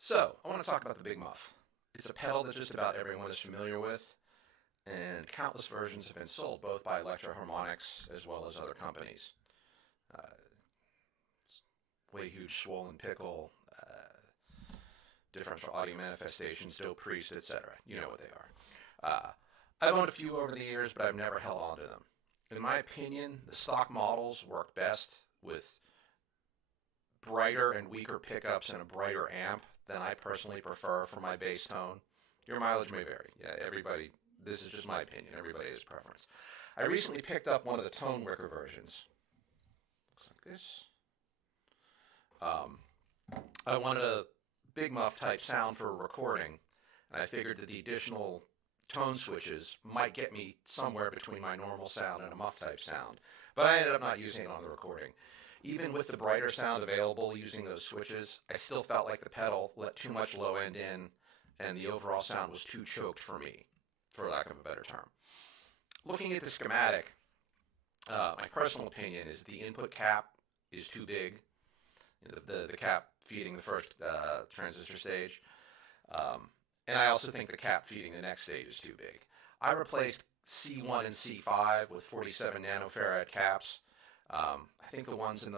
So, I want to talk about the Big Muff. It's a pedal that just about everyone is familiar with, and countless versions have been sold, both by Electro Harmonix as well as other companies. Uh, Way Huge, Swollen Pickle, Differential Audio Manifestations, Dope Priest, etc. You know what they are. I've owned a few over the years, but I've never held on to them. In my opinion, the stock models work best with brighter and weaker pickups and a brighter amp than I personally prefer for my bass tone. Your mileage may vary. Yeah, everybody, this is just my opinion. Everybody has preference. I recently picked up one of the tone wicker versions. Looks like this. I wanted a Big Muff type sound for recording, and I figured that the additional tone switches might get me somewhere between my normal sound and a muff type sound, but I ended up not using it on the recording. Even with the brighter sound available using those switches, I still felt like the pedal let too much low end in, and the overall sound was too choked for me, for lack of a better term. Looking at the schematic, my personal opinion is the input cap is too big, the cap feeding the first transistor stage, and I also think the cap feeding the next stage is too big. I replaced C1 and C5 with 47 nanofarad caps. I think the ones in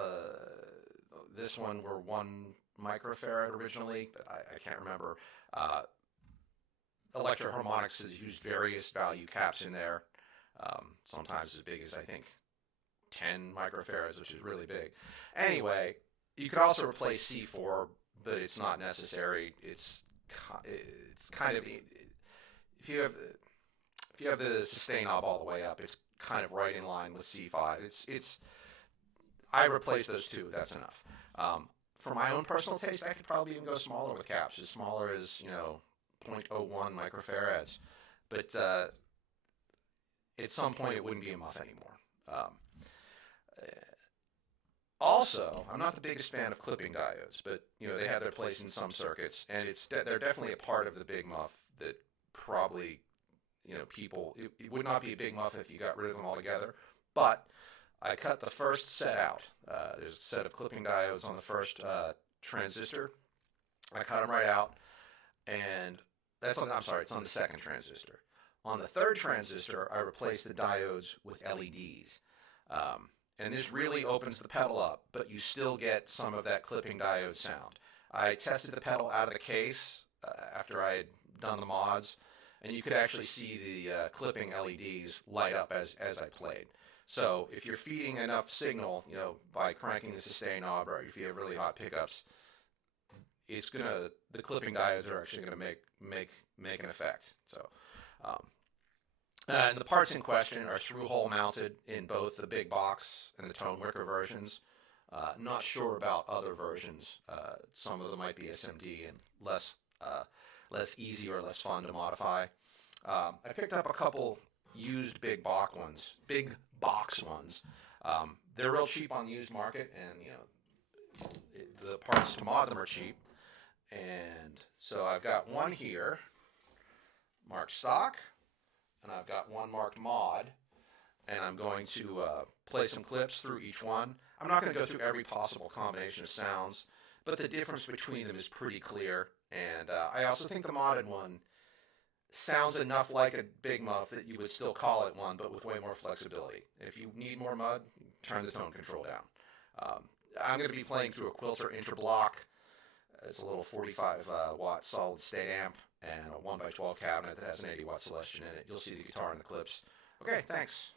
this one were 1 microfarad originally, but I can't remember. Electro Harmonix has used various value caps in there, sometimes as big as I think 10 microfarads, which is really big. Anyway, you could also replace C4, but it's not necessary. It's kind of, if you have the sustain knob all the way up, it's kind of right in line with C5. I replaced those two. That's enough. For my own personal taste, I could probably even go smaller with caps, as smaller as 0.01 microfarads. But at some point, it wouldn't be a muff anymore. Also, I'm not the biggest fan of clipping diodes, but they have their place in some circuits, and they're definitely a part of the Big Muff that probably people. It would not be a Big Muff if you got rid of them altogether, but I cut the first set out. There's a set of clipping diodes on the first transistor. I cut them right out, and it's on the second transistor. On the third transistor, I replaced the diodes with LEDs. And this really opens the pedal up, but you still get some of that clipping diode sound. I tested the pedal out of the case after I had done the mods, and you could actually see the clipping LEDs light up as I played. So if you're feeding enough signal, by cranking the sustain knob, or if you have really hot pickups, the clipping diodes are actually gonna make an effect. So, um, and the parts in question are through-hole mounted in both the big box and the tone wicker versions. Not sure about other versions. Some of them might be SMD and less easy or less fun to modify. I picked up a couple used big box ones. They're real cheap on the used market, and the parts to mod them are cheap. And so I've got one here marked stock, and I've got one marked mod, and I'm going to play some clips through each one. I'm not going to go through every possible combination of sounds, but the difference between them is pretty clear. And I also think the modded one sounds enough like a Big Muff that you would still call it one, but with way more flexibility. If you need more mud, turn the tone control down. I'm going to be playing through a Quilter Interblock. It's a little 45 watt solid state amp and a 1x12 cabinet that has an 80 watt Celestion in it. You'll see the guitar in the clips. Okay, thanks.